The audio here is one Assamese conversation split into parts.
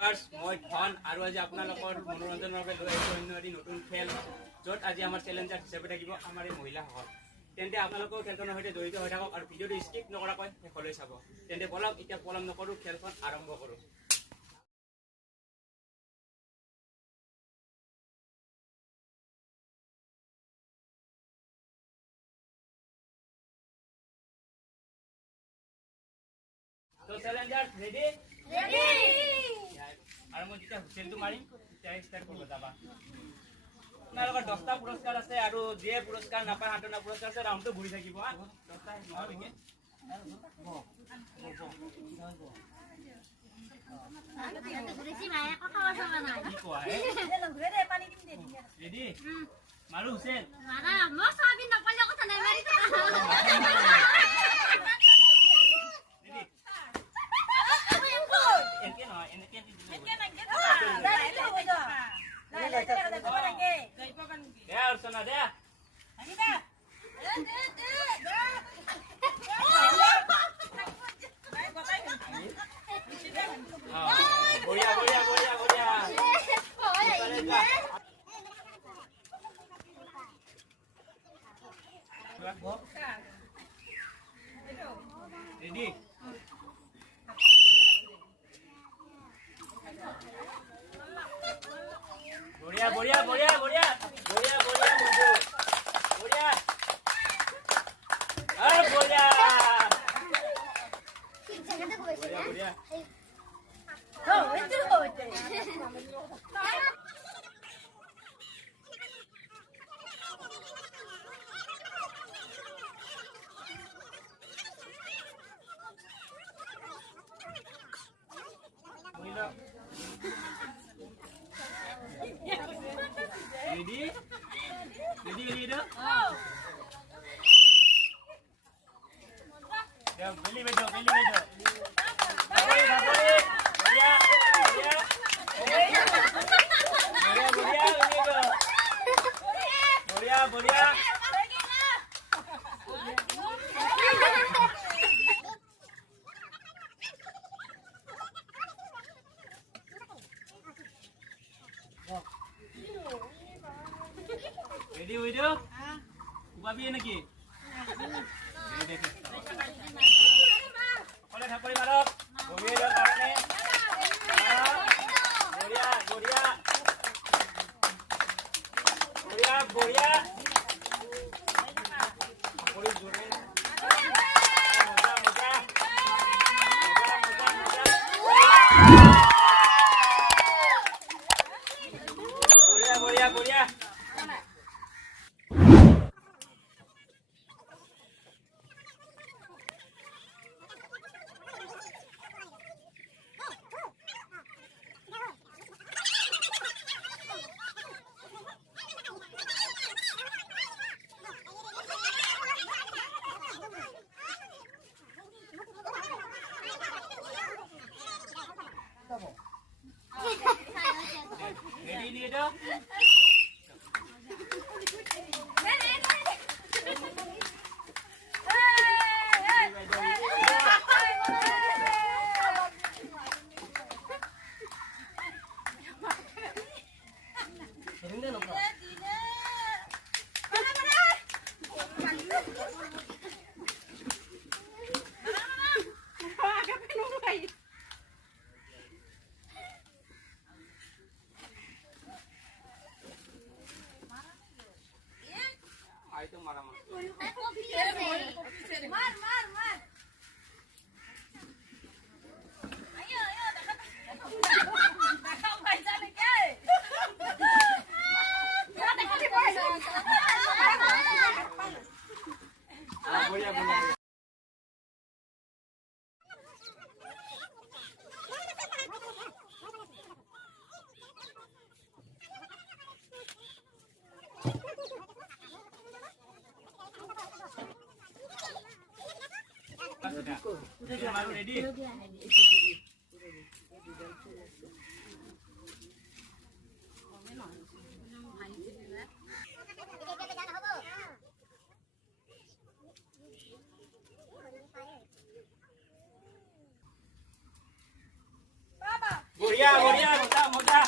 মই ধন আৰু আজি আপোনালোকৰ মনোৰঞ্জনৰ বাবে লৈ আহিছোঁ অন্য এটি নতুন খেল, য'ত আজি আমাৰ চেলেঞ্জাৰ হিচাপে থাকিব আমাৰ এই মহিলাসকল। তেন্তে আপোনালোকেও খেলখনৰ সৈতে জড়িত হৈ থাকক আৰু ভিডিঅ'টো স্কিপ নকৰাকৈ শেষলৈ চাব। তেন্তে বলক এতিয়া পলম নকৰোঁ, খেলখন আৰম্ভ কৰোঁ। তো চেলেঞ্জাৰ্ছ ৰেডি? ৰেডি। আৰু মই যেতিয়া হুইচেলটো মাৰিম তেতিয়া ষ্টাৰ্ট কৰিব যাবা। আপোনালোকৰ 10টা পুৰস্কাৰ আছে আৰু যিয়ে পুৰস্কাৰ নাপায় 7টা পুৰস্কাৰ আছে, ৰাউণ্ডটো ঘূৰি থাকিব। 10টা নোৱাৰিকে ৰেডি? মাৰো Hussain. Ready? Boria, boria, boria, boria, boria, boria, muncul, boria, boria, boria, boria. Oh, itu Ready? Ready, ready dah? Oh. Ya, beli bejo, beli bejo. Boleh, boleh. Boria, boria. Boria, boria, ini go. Boria, boria. Ready video? Babi lagi. Ready. Boleh thapori marok. Bobi dah karne. Boria, boria. Boria, boria. Thapori jore. Moja, moja. Moja, moja, moja. Boria, boria, boria. Ready ni dah? Itu marah mas. Mar, mar, mar. Ayo, ayo, dekat. Dekat baca lagi. Ya, dekat di bawah. Boleh, boleh. Sudah malu ready? Boria, বঢ়িয়া মজা মজা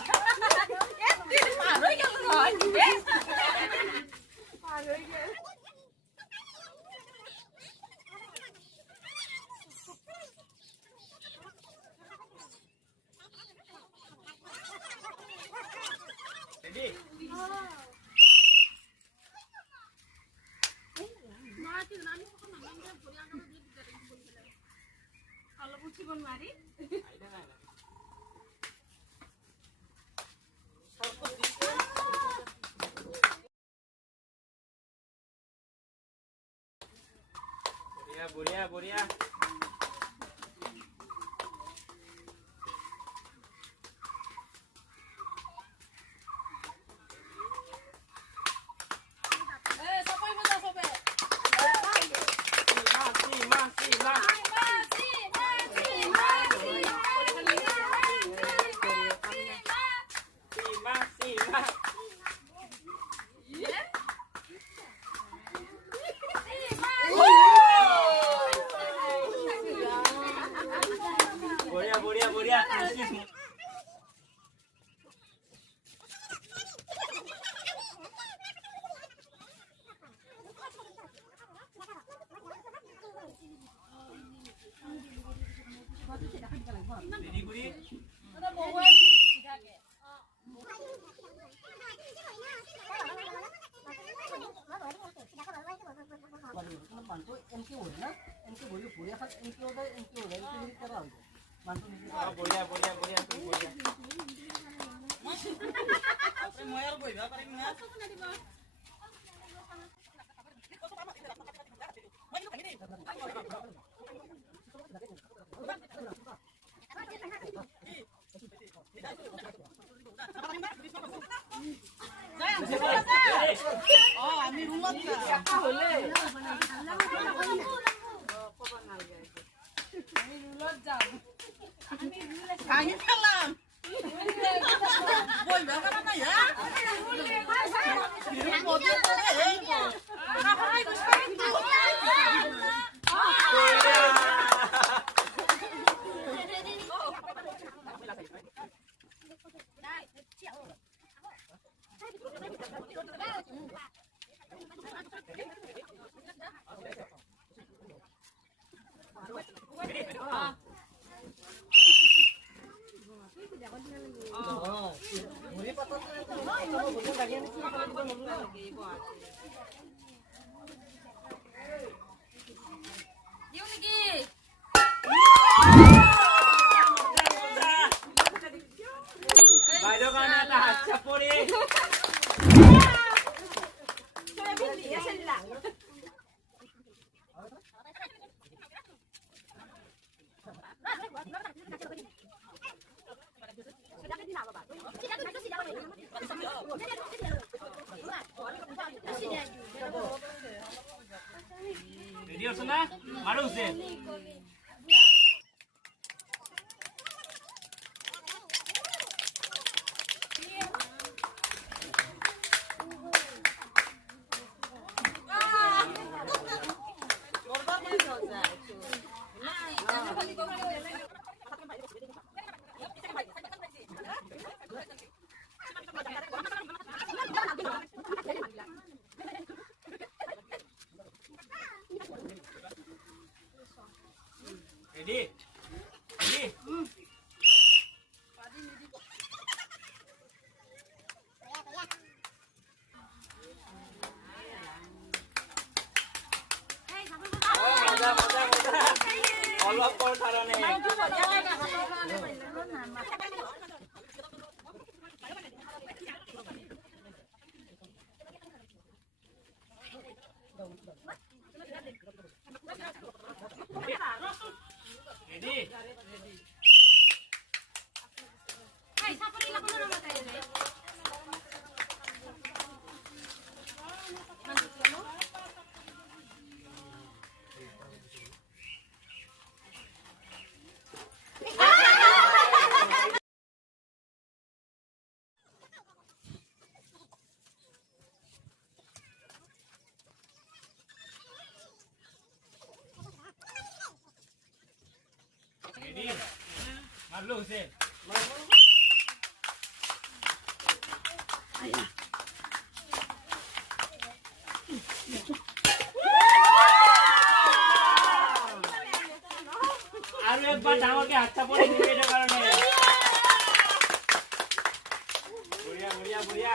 বঢ়িয়া বঢ়িয়া বঢ়িয়া বঢ়িয়া বঢ়িয়া বঢ়িয়া মই আৰু বহিবা পাৰিম না আমি ৰুমত হলে যাম আমি খেলাম বই বাবা না ইয়া মধ্যে Video sana, malu sih. Ready? Ready? Olap kau taruh nih. Ready? Ready? Malu sih. আৰু একবাৰ ডাঙৰকে হাত চাপৰি দিবি এইটো কাৰণে বঢ়িয়া বঢ়িয়া বঢ়িয়া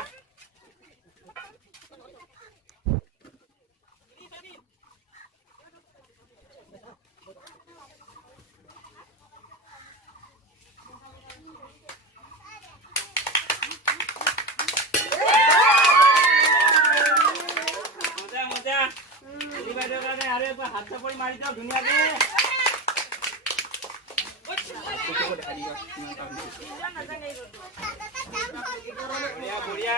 আৰু একবাৰ হাত চাপৰি মাৰি দিয়ক ধুনীয়াকে বঢ়িয়া বঢ়িয়া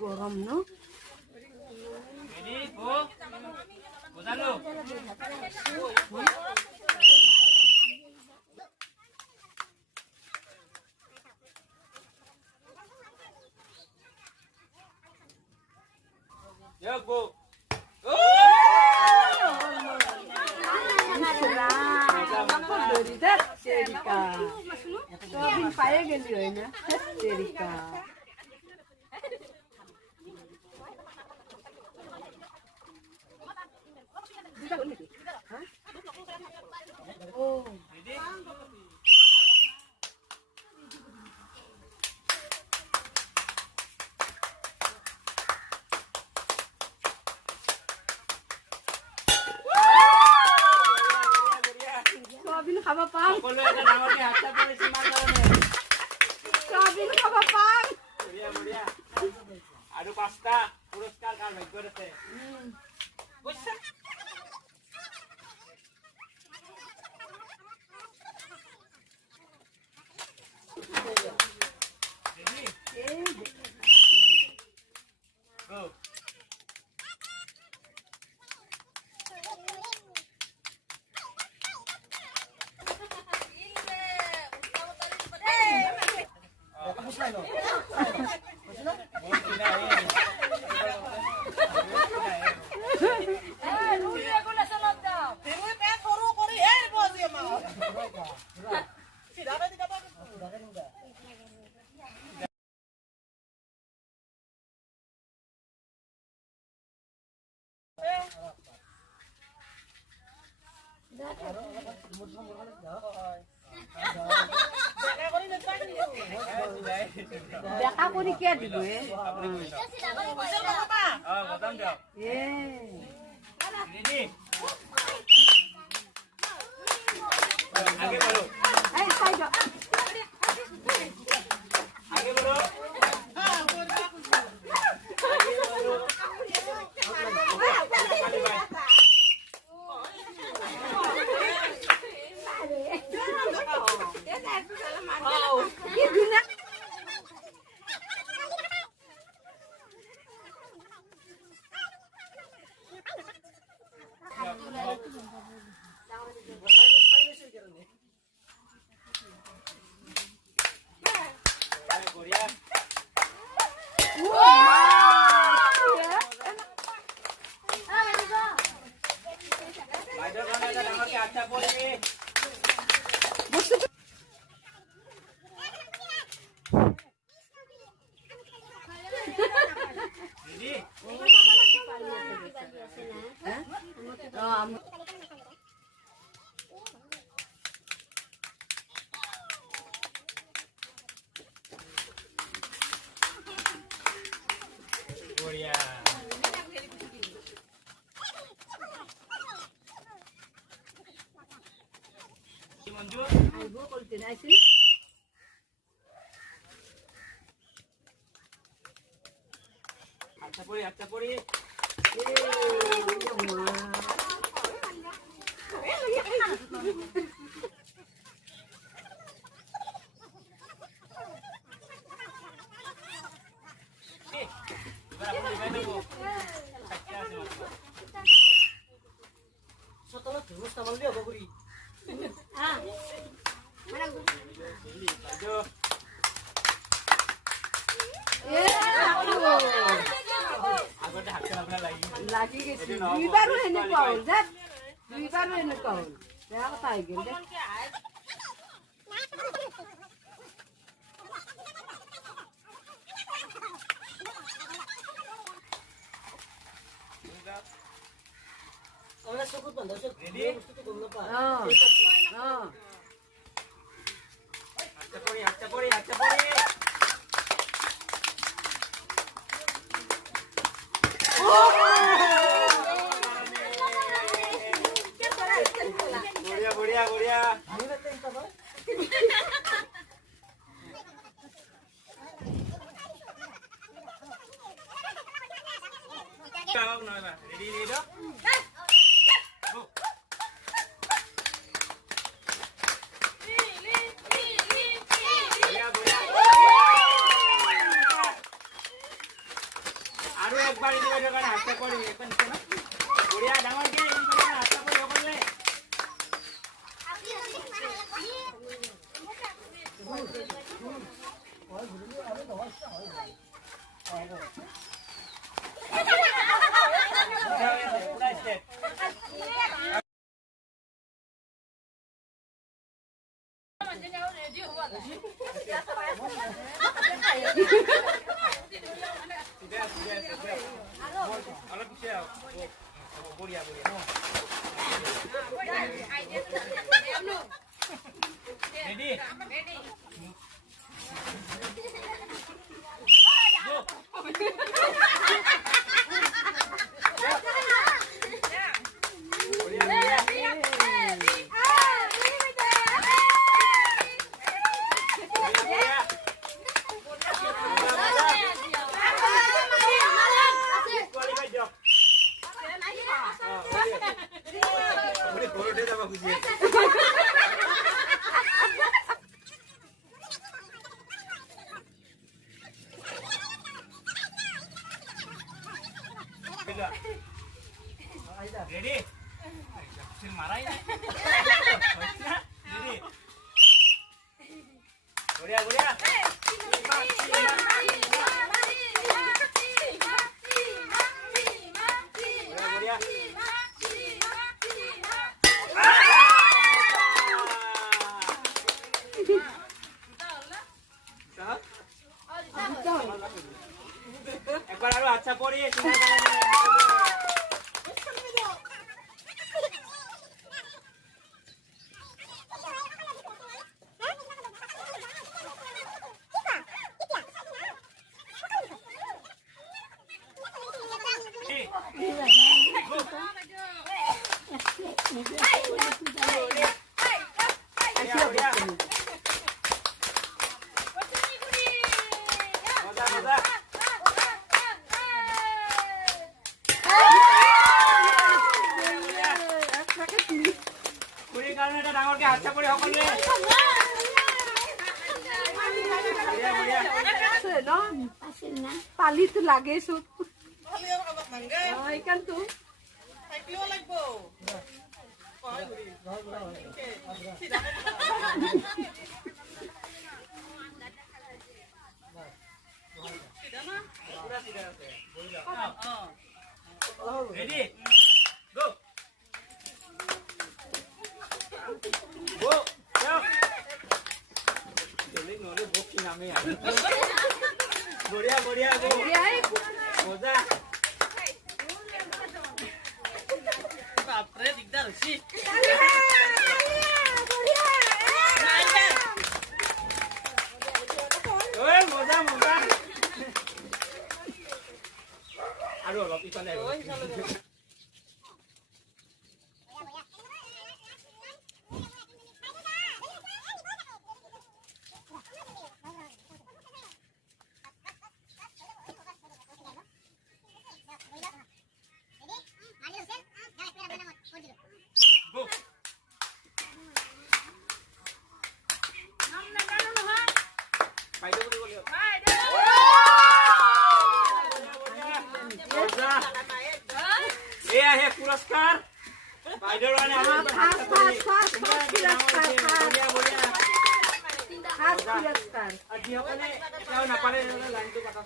গরম ন রেডি গো বোঝালো Yo go পায়ে গেলি হয় না তেরিকা Soabin খাবা পাম সকলো এটা ডাঙৰকে হাত চাপৰি চিমাৰ কাৰণে soabin খাবা পাম বঢ়িয়া বঢ়িয়া আৰু 5টা পুৰস্কাৰ কাৰ ভাগ্যত আছে বুঝছা Go. দেখা কৰি কিয় দিব বদাম দিয়ক রেডি आगे बढ़ो आगे बढ़ो Korea. Manju. Aibu kalau tidak sih. Acha puri. Setelah terus tamal dia apa kuri? Ah, mana Maju. আগতে হাত খেলাবলৈ লাগি লাগি গৈছে দুইবাৰো সেনেকুৱা হ'ল যে দুইবাৰো এনেকুৱা হ'ল বেয়া কথা হৈ গ'ল দে ৰেডি আচ্ছা পৰি বঢ়িয়া ৰেডি আৰু একবাৰ ইটো কাৰণে হাত কৰি একবাৰ নিচে ন বঢ়িয়া ডাঙৰকে হাত কৰি সকলোৱে অলপ পিছে বঢ়িয়া ready Ready? Marai na. Ready? Buriya. Buriya. একবাৰ আৰো আচ্ছা পড়িয়ে ডাঙৰকে হাত কৰি সকলোৱে পালিতো লাগে চব এইকাৰণটো Ready? Go! Go! Go! Jadi nolnya booking namanya. Boriya, go! Moza. Bapre, dikdar sih. Oi, moza. Aduh, lopi ikannya. पुरस्कार पुरस्कार যিসকলে এটাও নাপালে লাইনটো কাটা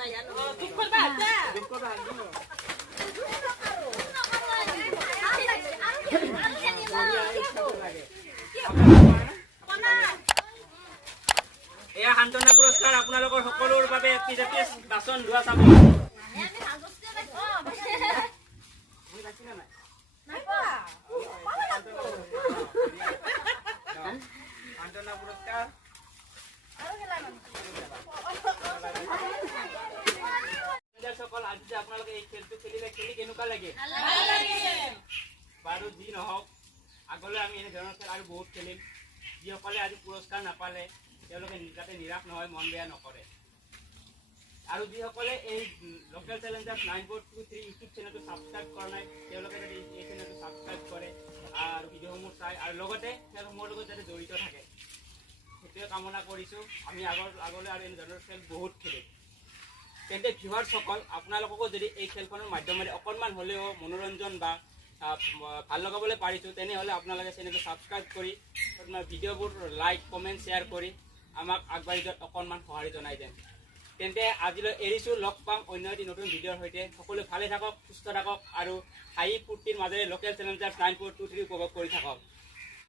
এয়া সান্তনা পুৰস্কাৰ আপোনালোকৰ সকলোৰ বাবে পিজাপিজ বাচন ধোৱা চাবোন সান্তনা পুৰস্কাৰ সকল আজি যে আপোনালোকে এই খেলটো খেলিলে খেলি কেনেকুৱা লাগে বাৰু যি নহওক আগলৈ আমি এনেধৰণৰ খেল আৰু বহুত খেলিম যিসকলে আজি পুৰস্কাৰ নাপালে তেওঁলোকে যাতে নিৰাশ নহয় মন বেয়া নকৰে আৰু যিসকলে এই লোকেল চেলেঞ্জাৰ 9423 ইউটিউব চেনেলটো ছাবস্ক্ৰাইব কৰা নাই তেওঁলোকে যদি এই চেনেলটো ছাবস্ক্ৰাইব কৰে আৰু ভিডিঅ'সমূহ চাই আৰু লগতে খেলসমূহৰ লগত যাতে জড়িত থাকে সেইটোৱে কামনা কৰিছোঁ আমি আগলৈ আৰু এনেধৰণৰ খেল বহুত খেলিম তেন্তে ভিউৱাৰ্ছসকল আপোনালোককো যদি এই খেলখনৰ মাধ্যমেৰে অকণমান হ'লেও মনোৰঞ্জন বা ভাল লগাবলৈ পাৰিছোঁ তেনেহ'লে আপোনালোকে চেনেলটো ছাবস্ক্ৰাইব কৰি ভিডিঅ'বোৰ লাইক কমেণ্ট শ্বেয়াৰ কৰি আমাক আগবাঢ়ি যোৱাত অকণমান সঁহাৰি জনাই দেন তেন্তে আজিলৈ এৰিছোঁ লগ পাম অন্য এটি নতুন ভিডিঅ'ৰ সৈতে সকলোৱে ভালে থাকক সুস্থ থাকক আৰু হাঁহি ফূৰ্তিৰ মাজেৰে লোকেল চেলেঞ্জাৰ 9423 উপভোগ কৰি থাকক